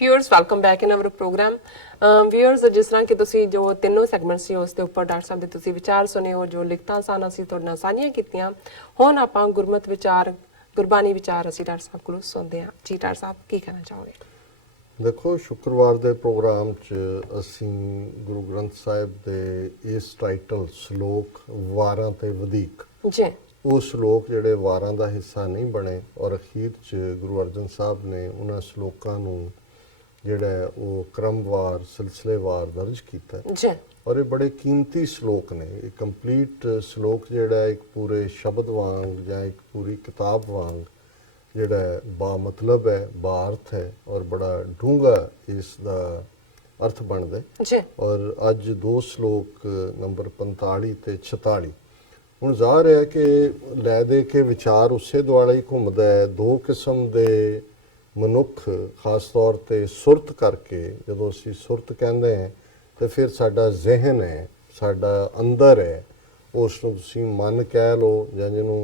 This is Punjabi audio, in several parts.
Viewers welcome back in our program viewers जिस तरह कि तुसी जो तीनों सैगमेंट सी उसके उपर डॉक्टर साहब दे तुसी विचार सुने और जो लिखतां सन असीं तुहाडे नाल साझीਆਂ कीतियां हुण आपां गुरमत विचार गुरबानी विचार असीं डॉक्टर साहब कोलों सुनदे हां जी डॉक्टर साहब की कहना चाहोगे। देखो शुक्रवार के प्रोग्राम च असी गुरु ग्रंथ साहिब के इस टाइटल श्लोक वारां ते वधीक जी वो श्लोक जिहड़े वारां दा हिस्सा नहीं बने और अखीर च गुरु अर्जन साहब ने उन्हां श्लोकां नूं जिहड़ा वो क्रमवार सिलसिलेवार दर्ज किया जी और ये बड़े कीमती श्लोक ने। एक कंप्लीट श्लोक जिहड़ा एक पूरे शब्द वांग या एक पूरी किताब वांग जिहड़ा बा मतलब है बा अर्थ है और बड़ा डूंगा इसका अर्थ बनता जी और अज दो श्लोक नंबर 45 ते 46 हुण ज़ाहिर है कि लै दे के विचार उसे दुआले ही घूमदा है। दो किस्म के मनुख खास तौर पर सुरत करके जदों असीं सुरत कहते हैं तो फिर साडा जहन है साडा अंदर है उसनूं तुसीं मन कह लो जां जिहनूं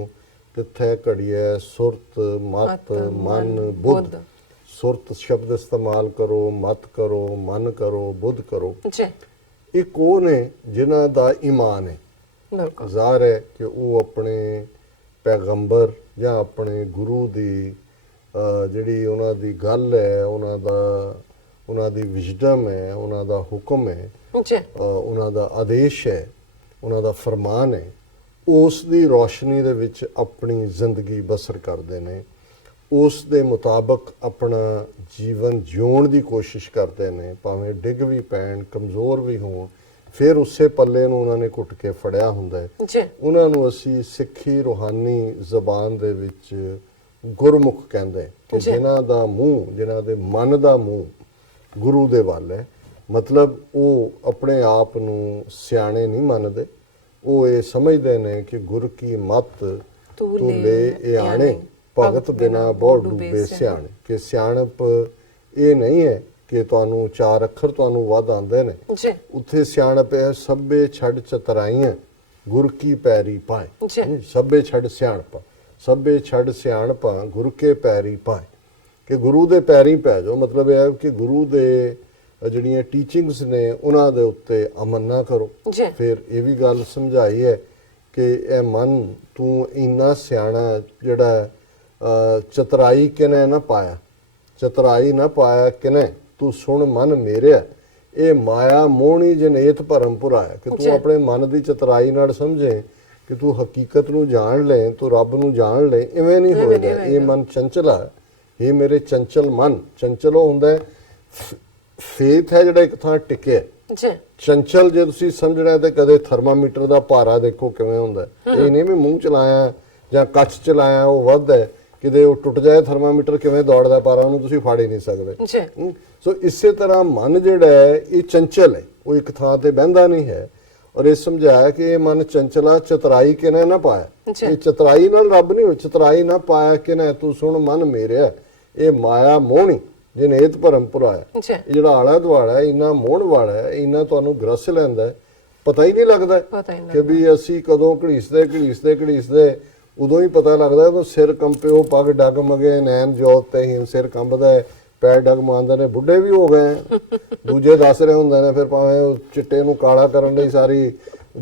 तिथे घड़ी है सुरत मत मन बुद्ध सुरत शब्द इस्तेमाल करो मत करो मन करो बुद्ध करो जी एक वो ने जिन्हां दा ईमान है बिल्कुल ज़ाहिर है कि वो अपने पैगंबर या अपने गुरु दी जिहड़ी उन्हां दी गल है उन्हां दी विजडम है उन्हां दा हुक्म है जी उन्हां दा आदेश है उन्हां दा फरमान है उस दी रोशनी दे विच अपनी जिंदगी बसर करते हैं उस दे मुताबिक अपना जीवन जिउण दी कोशिश करते हैं भावें डिग भी पैण कमज़ोर भी होण फिर उसे पल्ले नूं उन्हां ने घुट के फड़िया हुंदा है। जी उन्हां नूं असीं सिੱਖੀ रूहानी ज़बान दे विच गुरमुख कहंदे कि जिन्हां दा मूँह जिन्हां दे मन दा मूँह गुरु दे वल है मतलब वो अपने आप नूं सियाणे नहीं मनदे वो ये समझते हैं कि गुर की मत तू ले ये आने भगत बिना बहुत डूबे सियाणे कि सियाणप ये नहीं है कि तुहानूं चार अखर तुहानूं वध आंदे ने जी उत्थे सियाणप है सभे छड़ चतराइयां गुर की पैरी पाए सभे छड़ सियाणपा सभे छड़ सियाणपा गुर के पैरी पाए कि गुरु दे पैरी पै जाओ मतलब यह है कि गुरु दे ਜਿਹੜੀਆਂ ਟੀਚਿੰਗਸ ਨੇ ਉਹਨਾਂ ਦੇ ਉੱਤੇ ਅਮਲ ਨਾ ਕਰੋ। ਫਿਰ ਇਹ ਵੀ ਗੱਲ ਸਮਝਾਈ ਹੈ ਕਿ ਇਹ ਮਨ ਤੂੰ ਇੰਨਾ ਸਿਆਣਾ ਜਿਹੜਾ ਚਤਰਾਈ ਕਿਨੇ ਨਾ ਪਾਇਆ ਚਤਰਾਈ ਨਾ ਪਾਇਆ ਕਿਨੇ ਤੂੰ ਸੁਣ ਮਨ ਮੇਰਿਆ ਇਹ ਮਾਇਆ ਮੋਹਣੀ ਜਨੇਤ ਭਰਮ ਭੁਰਾਇਆ ਕਿ ਤੂੰ ਆਪਣੇ ਮਨ ਦੀ ਚਤਰਾਈ ਨਾਲ ਸਮਝੇ ਕਿ ਤੂੰ ਹਕੀਕਤ ਨੂੰ ਜਾਣ ਲੈ ਤੂੰ ਰੱਬ ਨੂੰ ਜਾਣ ਲੈ ਇਵੇਂ ਨਹੀਂ ਹੋਏਗਾ। ਇਹ ਮਨ ਚੰਚਲਾ ਹੈ ਇਹ ਮੇਰੇ ਚੰਚਲ ਮਨ ਚੰਚਲ ਹੁੰਦਾ ਹੈ ਫੇਥ ਹੈ ਜਿਹੜਾ ਇੱਕ ਥਾਂ ਟਿਕਿਆ ਜੀ ਚੰਚਲ ਜੇ ਤੁਸੀਂ ਸਮਝਣਾ ਤੇ ਕਦੇ ਥਰਮਾਮੀਟਰ ਦਾ ਭਾਰਾ ਦੇਖੋ ਕਿਵੇਂ ਹੁੰਦਾ ਇਹ ਨਹੀਂ ਵੀ ਮੂੰਹ ਚਲਾਇਆ ਜਾਂ ਕੱਚ ਚਲਾਇਆ ਉਹ ਵੱਧ ਹੈ ਕਿਤੇ ਉਹ ਟੁੱਟ ਜਾਏ ਥਰਮਾਮੀਟਰ ਕਿਵੇਂ ਦੌੜਦਾ ਪਾਰਾ ਉਹਨੂੰ ਤੁਸੀਂ ਫੜ ਹੀ ਨਹੀਂ ਸਕਦੇ ਜੀ ਸੋ ਇਸੇ ਤਰ੍ਹਾਂ ਮਨ ਜਿਹੜਾ ਹੈ ਇਹ ਚੰਚਲ ਹੈ ਉਹ ਇੱਕ ਥਾਂ ਤੇ ਬਹਿੰਦਾ ਨਹੀਂ ਹੈ ਔਰ ਇਹ ਸਮਝਾਇਆ ਕਿ ਇਹ ਮਨ ਚੰਚਲਾ ਚਤਰਾਈ ਕਿਨੇ ਨਾ ਪਾਇਆ ਇਹ ਚਤਰਾਈ ਨਾਲ ਰੱਬ ਨਹੀਂ ਹੋਈ ਚਤਰਾਈ ਨਾ ਪਾਇਆ ਕਿਨੇ ਤੂੰ ਸੁਣ ਮਨ ਮੇਰਿਆ ਇਹ ਮਾਇਆ ਮੋਹਣੀ ਜਨੇਤ ਭਰਮ ਭੁਰਾਇਆ ਇਹ ਜਿਹੜਾ ਆਲਾ ਦੁਆਲਾ ਇੰਨਾ ਮੋਹਣ ਵਾਲਾ ਹੈ ਇੰਨਾ ਤੁਹਾਨੂੰ ਗਰਸ ਲੈਂਦਾ ਪਤਾ ਹੀ ਨਹੀਂ ਲੱਗਦਾ ਕਿ ਵੀ ਅਸੀਂ ਕਦੋਂ ਘੜੀਸਦੇ ਉਦੋਂ ਹੀ ਪਤਾ ਲੱਗਦਾ ਜਦੋਂ ਸਿਰ ਕੰਪਿਓ ਪੱਗ ਡਗਮਗੇ ਨੈਣ ਜੋਤ ਤੇ ਹੀ ਸਿਰ ਕੰਬਦਾ ਪੈਰ ਡਗਮਾਉਂਦੇ ਨੇ ਬੁੱਢੇ ਵੀ ਹੋ ਗਏ ਦੂਜੇ ਦੱਸ ਰਹੇ ਹੁੰਦੇ ਨੇ ਫਿਰ ਭਾਵੇਂ ਉਹ ਚਿੱਟੇ ਨੂੰ ਕਾਲਾ ਕਰਨ ਲਈ ਸਾਰੀ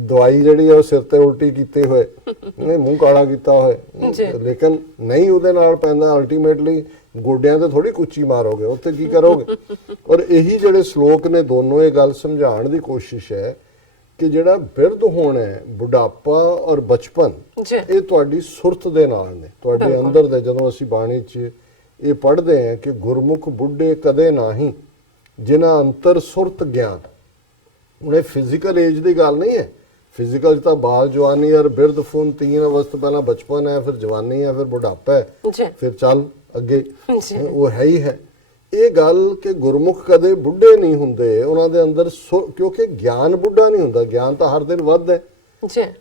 ਦਵਾਈ ਜਿਹੜੀ ਹੈ ਉਹ ਸਿਰ ਤੇ ਉਲਟੀ ਕੀਤੀ ਹੋਏ ਨਹੀਂ ਮੂੰਹ ਕਾਲਾ ਕੀਤਾ ਹੋਏ ਲੇਕਿਨ ਨਹੀਂ ਉਹਦੇ ਨਾਲ ਪੈਂਦਾ ਅਲਟੀਮੇਟਲੀ ਗੋਡਿਆਂ ਤੇ ਥੋੜੀ ਕੁੱਚੀ ਮਾਰੋਗੇ ਉੱਥੇ ਕੀ ਕਰੋਗੇ। ਔਰ ਇਹੀ ਜਿਹੜੇ ਸ਼ਲੋਕ ਨੇ ਦੋਨੋਂ ਇਹ ਗੱਲ ਸਮਝਾਉਣ ਦੀ ਕੋਸ਼ਿਸ਼ ਹੈ ਕਿ ਜਿਹੜਾ ਬਿਰਧ ਹੋਣਾ ਹੈ ਬੁਢਾਪਾ ਔਰ ਬਚਪਨ ਇਹ ਤੁਹਾਡੀ ਸੁਰਤ ਦੇ ਨਾਲ ਨੇ ਤੁਹਾਡੇ ਅੰਦਰ ਦੇ ਜਦੋਂ ਅਸੀਂ ਬਾਣੀ 'ਚ ਇਹ ਪੜ੍ਹਦੇ ਹਾਂ ਕਿ ਗੁਰਮੁਖ ਬੁੱਢੇ ਕਦੇ ਨਾਹੀਂ ਜਿਨ੍ਹਾਂ ਅੰਤਰ ਸੁਰਤ ਗਿਆਨ ਹੁਣ ਇਹ ਫਿਜ਼ੀਕਲ ਏਜ ਦੀ ਗੱਲ ਨਹੀਂ ਹੈ ਫਿਜ਼ੀਕਲ ਤਾਂ ਬਾਲ ਜਵਾਨੀ ਔਰ ਬਿਰਧ ਫੁਨ तीन अवस्था ਪਹਿਲਾਂ ਬਚਪਨ ਹੈ ਫਿਰ ਜਵਾਨੀ ਹੈ ਫਿਰ ਬੁਢਾਪਾ ਹੈ ਫਿਰ ਚੱਲ ਅੱਗੇ ਉਹ ਹੈ ਹੀ ਹੈ। ਇਹ ਗੱਲ ਕਿ ਗੁਰਮੁਖ ਕਦੇ ਬੁੱਢੇ ਨਹੀਂ ਹੁੰਦੇ ਉਹਨਾਂ ਦੇ ਅੰਦਰ ਕਿਉਂਕਿ ਗਿਆਨ ਬੁੱਢਾ ਨਹੀਂ ਹੁੰਦਾ ਗਿਆਨ ਤਾਂ ਹਰ ਦਿਨ ਵੱਧਦਾ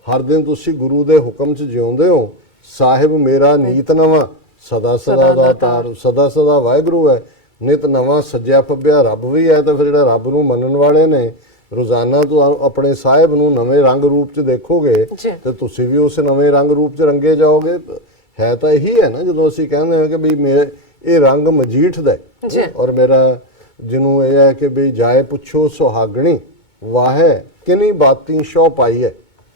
ਹਰ ਦਿਨ ਤੁਸੀਂ ਗੁਰੂ ਦੇ ਹੁਕਮ 'ਚ ਜਿਉਂਦੇ ਹੋ ਸਾਹਿਬ ਮੇਰਾ ਨੀਤ ਨਵਾਂ ਸਦਾ ਸਦਾ ਦਾ ਤਾਰ ਸਦਾ ਸਦਾ ਵਾਹਿਗੁਰੂ ਹੈ ਨਿਤ ਨਵਾਂ ਸੱਜਿਆ ਫੱਬਿਆ ਰੱਬ ਵੀ ਹੈ ਤਾਂ ਫਿਰ ਜਿਹੜਾ ਰੱਬ ਨੂੰ ਮੰਨਣ ਵਾਲੇ ਨੇ ਰੋਜ਼ਾਨਾ ਤੋਂ ਆਪਣੇ ਸਾਹਿਬ ਨੂੰ ਨਵੇਂ ਰੰਗ ਰੂਪ 'ਚ ਦੇਖੋਗੇ ਤੇ ਤੁਸੀਂ ਵੀ ਉਸ ਨਵੇਂ ਰੰਗ ਰੂਪ 'ਚ ਰੰਗੇ ਜਾਓਗੇ। है तो यही है ना जो असीं कहते हैं कि भी मेरे ये रंग मजीठ दा और मेरा ਜਿਹਨੂੰ ਇਹ ਹੈ ਕਿ ਵੀ ਜਾਏ ਪੁੱਛੋ ਸੁਹਾਗਣੀ ਵਾਹੇ ਕਿਨੀ ਬਾਤੀ ਸ਼ੋ ਪਾਈ ਹੈ,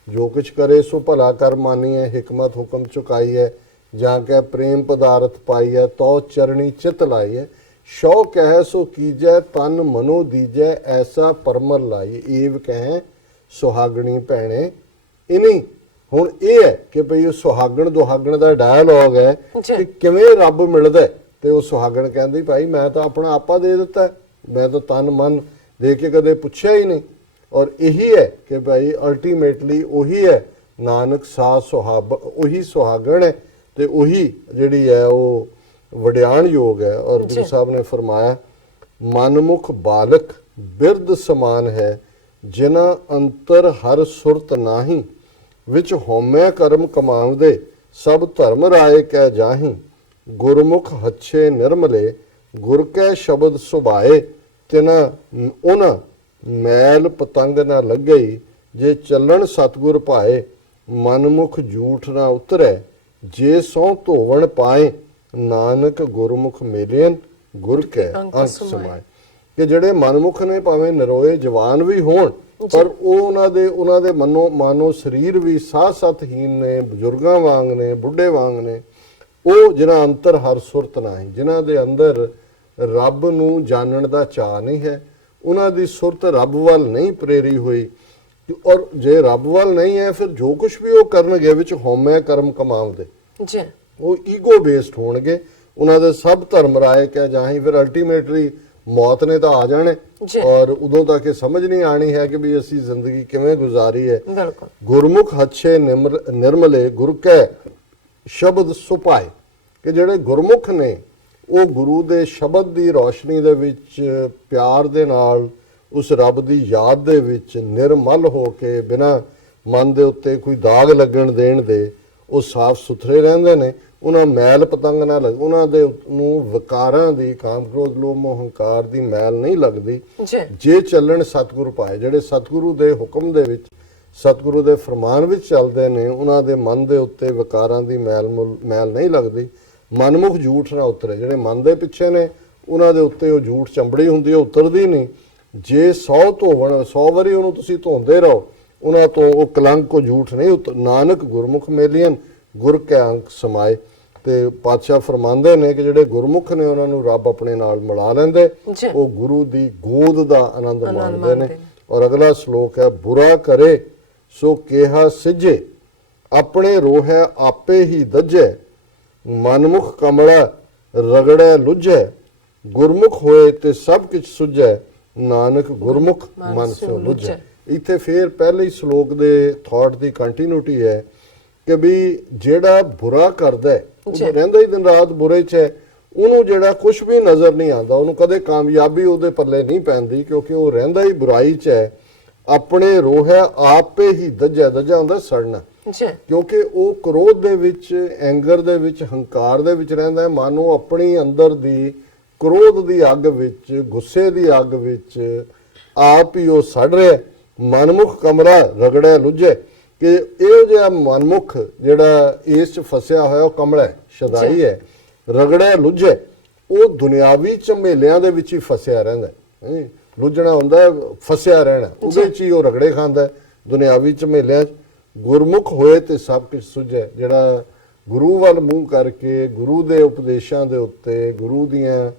ਜੋ ਕੁਛ ਕਰੇ ਸੋ ਭਲਾ ਕਰ ਮਾਨੀਏ, ਹਿਕਮਤ ਹੁਕਮ ਚੁਕਾਈ ਹੈ, ਜਾਂ ਕੈ ਪ੍ਰੇਮ ਪਦਾਰਥ ਪਾਈ ਹੈ, ਤੋ ਚਰਣੀ ਚਿਤ ਲਾਈ ਹੈ, ਸ਼ੋ ਕਹਿ ਸੋ ਕੀਜੈ ਤਨ ਮਨੋ ਦੀਜੈ, ਐਸਾ ਪਰਮਲ ਲਾਈ, ਏਵ ਕਹਿ ਸੁਹਾਗਣੀ ਭੈਣੇ ਇਨੀ। ਹੁਣ ਇਹ ਹੈ ਕਿ ਭਈ ਉਹ ਸੁਹਾਗਣ ਦੁਹਾਗਣ ਦਾ ਡਾਇਲੋਗ ਹੈ ਕਿ ਕਿਵੇਂ ਰੱਬ ਮਿਲਦਾ ਹੈ। ਤੇ ਉਹ ਸੁਹਾਗਣ ਕਹਿੰਦੀ ਭਾਈ ਮੈਂ ਤਾਂ ਆਪਣਾ ਆਪਾ ਦੇ ਦਿੱਤਾ, ਮੈਂ ਤਾਂ ਤਨ ਮਨ ਦੇ ਕੇ ਕਦੇ ਪੁੱਛਿਆ ਹੀ ਨਹੀਂ। ਔਰ ਇਹੀ ਹੈ ਕਿ ਭਾਈ ਅਲਟੀਮੇਟਲੀ ਉਹੀ ਹੈ ਨਾਨਕ ਸਾ ਉਹੀ ਸੁਹਾਗਣ ਹੈ ਤੇ ਉਹੀ ਜਿਹੜੀ ਹੈ ਉਹ ਵਡਿਆਣ ਯੋਗ ਹੈ। ਔਰ ਗੁਰੂ ਸਾਹਿਬ ਨੇ ਫਰਮਾਇਆ ਮਨਮੁਖ ਬਾਲਕ ਬਿਰਧ ਸਮਾਨ ਹੈ, ਜਿਨ੍ਹਾਂ ਅੰਤਰ ਹਰ ਸੁਰਤ ਨਾਹੀ, ਵਿੱਚ ਹਉਮੈ ਕਰਮ ਕਮਾਉਂਦੇ ਸਭ ਧਰਮ ਰਾਏ ਕਹਿ ਜਾਹੀ, ਗੁਰਮੁਖ ਹੱਛੇ ਨਿਰਮਲੇ ਗੁਰ ਕੈ ਸ਼ਬਦ ਸੁਭਾਏ, ਤਿਨਾ ਉਹਨਾਂ ਮੈਲ ਪਤੰਗ ਨਾ ਲੱਗਈ, ਜੇ ਚੱਲਣ ਸਤਿਗੁਰ ਭਾਏ, ਮਨਮੁਖ ਝੂਠ ਨਾ ਉਤਰੈ, ਜੇ ਸੋ ਧੋਵਣ ਪਾਏ, ਨਾਨਕ ਗੁਰਮੁਖ ਮੇਲੇਨ ਗੁਰ ਕੈ ਅੰਕ ਸਮਾਏ। ਕਿ ਜਿਹੜੇ ਮਨਮੁਖ ਨੇ ਭਾਵੇਂ ਨਰੋਏ ਜਵਾਨ ਵੀ ਹੋਣ ਪਰ ਉਹ ਉਹਨਾਂ ਦੇ ਮਾਨੋ ਸਰੀਰ ਵੀ ਸਾਹ ਸਤਹੀਨ ਨੇ, ਬਜ਼ੁਰਗਾਂ ਵਾਂਗ ਨੇ, ਬੁੱਢੇ ਵਾਂਗ ਨੇ, ਉਹ ਜਿਨ੍ਹਾਂ ਅੰਤਰ ਹਰ ਸੁਰਤ ਨਹੀਂ, ਜਿਨ੍ਹਾਂ ਦੇ ਅੰਦਰ ਰੱਬ ਨੂੰ ਜਾਣਨ ਦਾ ਚਾਅ ਨਹੀਂ ਹੈ, ਉਹਨਾਂ ਦੀ ਸੁਰਤ ਰੱਬ ਵੱਲ ਨਹੀਂ ਪ੍ਰੇਰੀ ਹੋਈ। ਔਰ ਜੇ ਰੱਬ ਵੱਲ ਨਹੀਂ ਹੈ ਫਿਰ ਜੋ ਕੁਝ ਵੀ ਉਹ ਕਰਨਗੇ ਵਿੱਚ ਹਉਮੈ ਕਰਮ ਕਮਾਉਂਦੇ, ਉਹ ਈਗੋ ਬੇਸਡ ਹੋਣਗੇ, ਉਹਨਾਂ ਦੇ ਸਭ ਧਰਮ ਰਾਏ ਕਹਿ ਜਾਹੀਂ, ਫਿਰ ਅਲਟੀਮੇਟਲੀ ਮੌਤ ਨੇ ਤਾਂ ਆ ਜਾਣੇ ਔਰ ਉਦੋਂ ਤੱਕ ਇਹ ਸਮਝ ਨਹੀਂ ਆਣੀ ਹੈ ਕਿ ਵੀ ਅਸੀਂ ਜ਼ਿੰਦਗੀ ਕਿਵੇਂ ਗੁਜ਼ਾਰੀ ਹੈ। ਗੁਰਮੁਖ ਹੱਛੇ ਨਿਰਮਲੇ ਗੁਰ ਕੈ ਸ਼ਬਦ ਸੁਪਾਏ, ਕਿ ਜਿਹੜੇ ਗੁਰਮੁਖ ਨੇ ਉਹ ਗੁਰੂ ਦੇ ਸ਼ਬਦ ਦੀ ਰੌਸ਼ਨੀ ਦੇ ਵਿੱਚ ਪਿਆਰ ਦੇ ਨਾਲ ਉਸ ਰੱਬ ਦੀ ਯਾਦ ਦੇ ਵਿੱਚ ਨਿਰਮਲ ਹੋ ਕੇ ਬਿਨਾਂ ਮਨ ਦੇ ਉੱਤੇ ਕੋਈ ਦਾਗ ਲੱਗਣ ਦੇਣ ਦੇ ਉਹ ਸਾਫ਼ ਸੁਥਰੇ ਰਹਿੰਦੇ ਨੇ। ਉਹਨਾਂ ਮੈਲ ਪਤੰਗ ਨਾ ਲੱਗ, ਉਹਨਾਂ ਦੇ ਨੂੰ ਵਿਕਾਰਾਂ ਦੀ, ਕਾਮ ਕ੍ਰੋਧ ਲੋਭ ਮੋਹ ਹੰਕਾਰ ਦੀ ਮੈਲ ਨਹੀਂ ਲੱਗਦੀ, ਜੇ ਚੱਲਣ ਸਤਿਗੁਰੂ ਪਾਏ। ਜਿਹੜੇ ਸਤਿਗੁਰੂ ਦੇ ਹੁਕਮ ਦੇ ਵਿੱਚ, ਸਤਿਗੁਰੂ ਦੇ ਫਰਮਾਨ ਵਿੱਚ ਚੱਲਦੇ ਨੇ, ਉਹਨਾਂ ਦੇ ਮਨ ਦੇ ਉੱਤੇ ਵਿਕਾਰਾਂ ਦੀ ਮੈਲ ਨਹੀਂ ਲੱਗਦੀ। ਮਨਮੁਖ ਝੂਠ ਨਾ ਉਤਰੇ, ਜਿਹੜੇ ਮਨ ਦੇ ਪਿੱਛੇ ਨੇ ਉਹਨਾਂ ਦੇ ਉੱਤੇ ਉਹ ਝੂਠ ਚੰਬੜੀ ਹੁੰਦੀ ਹੈ, ਉਤਰਦੀ ਨਹੀਂ। ਜੇ 100 ਧੋਵਣ 100 ਵਾਰੀ ਉਹਨੂੰ ਤੁਸੀਂ ਧੋਂਦੇ ਰਹੋ, ਉਹਨਾਂ ਤੋਂ ਉਹ ਕਲੰਕ ਉਹ ਝੂਠ ਨਹੀਂ ਉਤਰ। ਨਾਨਕ ਗੁਰਮੁਖ ਮੇਲੀਅਨ ਗੁਰ ਕੈ ਅੰਕ ਸਮਾਏ। ਤੇ ਪਾਤਸ਼ਾਹ ਫਰਮਾਉਂਦੇ ਨੇ ਕਿ ਜਿਹੜੇ ਗੁਰਮੁਖ ਨੇ ਉਹਨਾਂ ਨੂੰ ਰੱਬ ਆਪਣੇ ਨਾਲ ਮਿਲਾ ਲੈਂਦੇ, ਉਹ ਗੁਰੂ ਦੀ ਗੋਦ ਦਾ ਆਨੰਦ ਮਾਣਦੇ ਨੇ। ਔਰ ਅਗਲਾ ਸ਼ਲੋਕ ਹੈ ਬੁਰਾ ਕਰੇ ਸੋ ਕਿਹਾ ਸਿੱਝੇ, ਆਪਣੇ ਰੋਹੈ ਆਪੇ ਹੀ ਦੱਜੈ, ਮਨਮੁਖ ਕਮਲਾ ਰਗੜੈ ਲੁੱਝੈ, ਗੁਰਮੁਖ ਹੋਏ ਤੇ ਸਭ ਕੁਝ ਸੁਝੈ, ਨਾਨਕ ਗੁਰਮੁਖ ਮਨ ਸੋ ਲੁੱਝੈ। ਇੱਥੇ ਫੇਰ ਪਹਿਲੇ ਸ਼ਲੋਕ ਦੇ ਥਾਟ ਦੀ ਕੰਟੀਨਿਊਟੀ ਹੈ ਕਿ ਵੀ ਜਿਹੜਾ ਬੁਰਾ ਕਰਦਾ ਉਹ ਰਹਿੰਦਾ ਹੀ ਦਿਨ ਰਾਤ ਬੁਰੇ 'ਚ ਹੈ, ਉਹਨੂੰ ਜਿਹੜਾ ਕੁਝ ਵੀ ਨਜ਼ਰ ਨਹੀਂ ਆਉਂਦਾ, ਉਹਨੂੰ ਕਦੇ ਕਾਮਯਾਬੀ ਉਹਦੇ ਪੱਲੇ ਨਹੀਂ ਪੈਂਦੀ, ਕਿਉਂਕਿ ਉਹ ਰਹਿੰਦਾ ਹੀ ਬੁਰਾਈ 'ਚ ਹੈ। ਆਪਣੇ ਰੋਹੈ ਆਪੇ ਹੀ ਦੱਜੈ, ਦੱਜਾ ਹੁੰਦਾ ਸੜਨਾ, ਕਿਉਂਕਿ ਉਹ ਕ੍ਰੋਧ ਦੇ ਵਿੱਚ, ਐਂਗਰ ਦੇ ਵਿੱਚ, ਹੰਕਾਰ ਦੇ ਵਿੱਚ ਰਹਿੰਦਾ ਹੈ। ਮਾਨੋ ਆਪਣੀ ਅੰਦਰ ਦੀ ਕ੍ਰੋਧ ਦੀ ਅੱਗ ਵਿੱਚ, ਗੁੱਸੇ ਦੀ ਅੱਗ ਵਿੱਚ ਆਪ ਹੀ ਉਹ ਸੜ ਰਿਹਾ। ਮਨਮੁਖ ਕਮਰਾ ਰਗੜਿਆ ਲੁੱਝੇ, ਕਿ ਇਹ ਜਿਹਾ ਮਨਮੁਖ ਜਿਹੜਾ ਇਸ 'ਚ ਫਸਿਆ ਹੋਇਆ ਉਹ ਕਮਲਾ ਸ਼ਦਾਈ ਹੈ, ਰਗੜਿਆ ਲੁੱਝੇ, ਉਹ ਦੁਨਿਆਵੀ ਝਮੇਲਿਆਂ ਦੇ ਵਿੱਚ ਹੀ ਫਸਿਆ ਰਹਿੰਦਾ। ਲੁੱਝਣਾ ਹੁੰਦਾ ਫਸਿਆ ਰਹਿਣਾ, ਉਹਦੇ 'ਚ ਹੀ ਉਹ ਰਗੜੇ ਖਾਂਦਾ ਦੁਨਿਆਵੀ ਝਮੇਲਿਆਂ 'ਚ। ਗੁਰਮੁਖ ਹੋਏ ਤੇ ਸਭ ਕੁਝ ਸੁਝੇ, ਜਿਹੜਾ ਗੁਰੂ ਵੱਲ ਮੂੰਹ ਕਰਕੇ ਗੁਰੂ ਦੇ ਉਪਦੇਸ਼ਾਂ ਦੇ ਉੱਤੇ, ਗੁਰੂ ਦੀਆਂ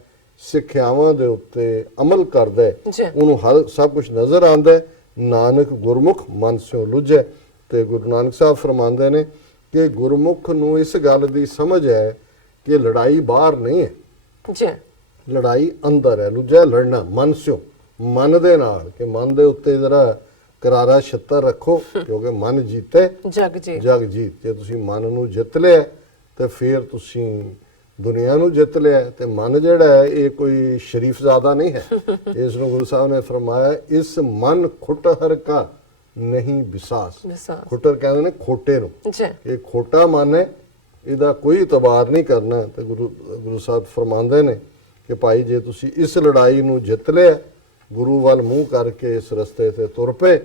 ਸਿੱਖਿਆਵਾਂ ਦੇ ਉੱਤੇ ਅਮਲ ਕਰਦਾ, ਉਹਨੂੰ ਹਰ ਸਭ ਕੁਝ ਨਜ਼ਰ ਆਉਂਦਾ। ਨਾਨਕ ਗੁਰਮੁਖ ਮਨ ਸਿਓ ਲੁੱਝੈ। ਤੇ ਗੁਰੂ ਨਾਨਕ ਸਾਹਿਬ ਫਰਮਾਉਂਦੇ ਨੇ ਕਿ ਗੁਰਮੁਖ ਨੂੰ ਇਸ ਗੱਲ ਦੀ ਸਮਝ ਹੈ ਕਿ ਲੜਾਈ ਬਾਹਰ ਨਹੀਂ ਹੈ, ਲੜਾਈ ਅੰਦਰ ਹੈ। ਲੁੱਝੈ ਲੜਨਾ ਮਨ ਸਿਓ, ਮਨ ਦੇ ਨਾਲ, ਕਿ ਮਨ ਦੇ ਉੱਤੇ ਜਰਾ ਕਰਾਰਾ ਛੱਤਰ ਰੱਖੋ, ਕਿਉਂਕਿ ਮਨ ਜੀਤੇ ਜਗ ਜੀਤ। ਜੇ ਤੁਸੀਂ ਮਨ ਨੂੰ ਜਿੱਤ ਲਿਆ ਤੇ ਫਿਰ ਤੁਸੀਂ ਦੁਨੀਆ ਨੂੰ ਜਿੱਤ ਲਿਆ। ਤੇ ਮਨ ਜਿਹੜਾ ਹੈ ਇਹ ਕੋਈ ਸ਼ਰੀਫਜ਼ਾਦਾ ਨਹੀਂ ਹੈ। ਇਸ ਨੂੰ ਗੁਰੂ ਸਾਹਿਬ ਨੇ ਫਰਮਾਇਆ ਇਸ ਮਨ ਖੁਟਹਰ ਕਾ ਨਹੀਂ ਵਿਸਾਸ। ਖੁਟਰ ਕਹਿੰਦੇ ਨੇ ਖੋਟੇ ਨੂੰ, ਇਹ ਖੋਟਾ ਮਨ ਹੈ, ਇਹਦਾ ਕੋਈ ਇਤਬਾਰ ਨਹੀਂ ਕਰਨਾ। ਤੇ ਗੁਰੂ ਸਾਹਿਬ ਫਰਮਾਉਂਦੇ ਨੇ ਕਿ ਭਾਈ ਜੇ ਤੁਸੀਂ ਇਸ ਲੜਾਈ ਨੂੰ ਜਿੱਤ ਲਿਆ, ਗੁਰੂ ਵੱਲ ਮੂੰਹ ਕਰਕੇ ਇਸ ਰਸਤੇ ਤੇ ਤੁਰ ਪਏ,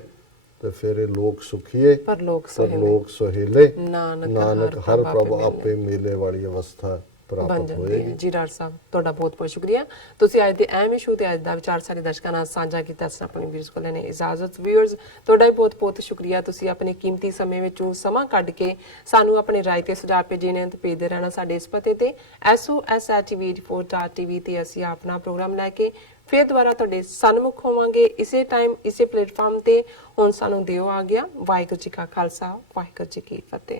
ਤੇ ਫਿਰ ਇਹ ਲੋਕ ਸੁਖੀਏ ਪਰ ਲੋਕ ਸੁਹੇਲੇ, ਨਾਨਕ ਹਰ ਪ੍ਰਭ ਆਪੇ ਮੇਲੇ ਵਾਲੀ ਅਵਸਥਾ ਬਣ ਪ੍ਰਾਪਤ ਜਾਂਦੀ ਹੋਏਗੀ। ਹੈ। ਜੀ ਡਾਕਟਰ ਸਾਹਿਬ, ਤੁਹਾਡਾ ਬਹੁਤ ਬਹੁਤ ਸ਼ੁਕਰੀਆ। ਤੁਸੀਂ ਅੱਜ ਦੇ ਅਹਿਮ ਇਸ਼ੂ ਤੇ ਅੱਜ ਦਾ ਵਿਚਾਰ ਸਾਰੇ ਦਰਸ਼ਕਾਂ ਨਾਲ ਸਾਂਝਾ ਕੀਤਾ। ਅਸਾਂ ਆਪਣੇ ਵੀਰਸ ਕੋਲ ਲੈਣੇ ਇਜਾਜ਼ਤ। ਵੀਅਰਸ, ਤੁਹਾਡਾ ਵੀ ਬਹੁਤ ਬਹੁਤ ਸ਼ੁਕਰੀਆ। ਤੁਸੀਂ ਆਪਣੇ ਕੀਮਤੀ ਸਮੇਂ ਵਿੱਚੋਂ ਸਮਾਂ ਕੱਢ ਕੇ ਸਾਨੂੰ ਆਪਣੇ ਰਾਏ ਤੇ ਸੁਝਾਅ ਭੇਜੇ ਨੇ ਤੇ ਭੇਜਦੇ ਰਹਿਣਾ ਸਾਡੇ ਇਸ ਪਤੇ ਤੇ SOS@tv84.tv ਤੇ ਅਸੀਂ ਆਪਣਾ ਪ੍ਰੋਗਰਾਮ ਲੈ ਕੇ ਫਿਰ ਦੁਬਾਰਾ ਤੁਹਾਡੇ ਸਨਮੁਖ ਹੋਵਾਂਗੇ ਇਸੇ ਟਾਈਮ ਇਸੇ ਪਲੇਟਫਾਰਮ ਤੇ। ਹੁਣ ਸਾਨੂੰ ਦਿਓ ਆ ਗਿਆ। ਵਾਹਿਗੁਰੂ ਜੀ ਕਾ ਖਾਲਸਾ, ਵਾਹਿਗੁਰੂ ਜੀ ਕੀ ਫਤਿਹ।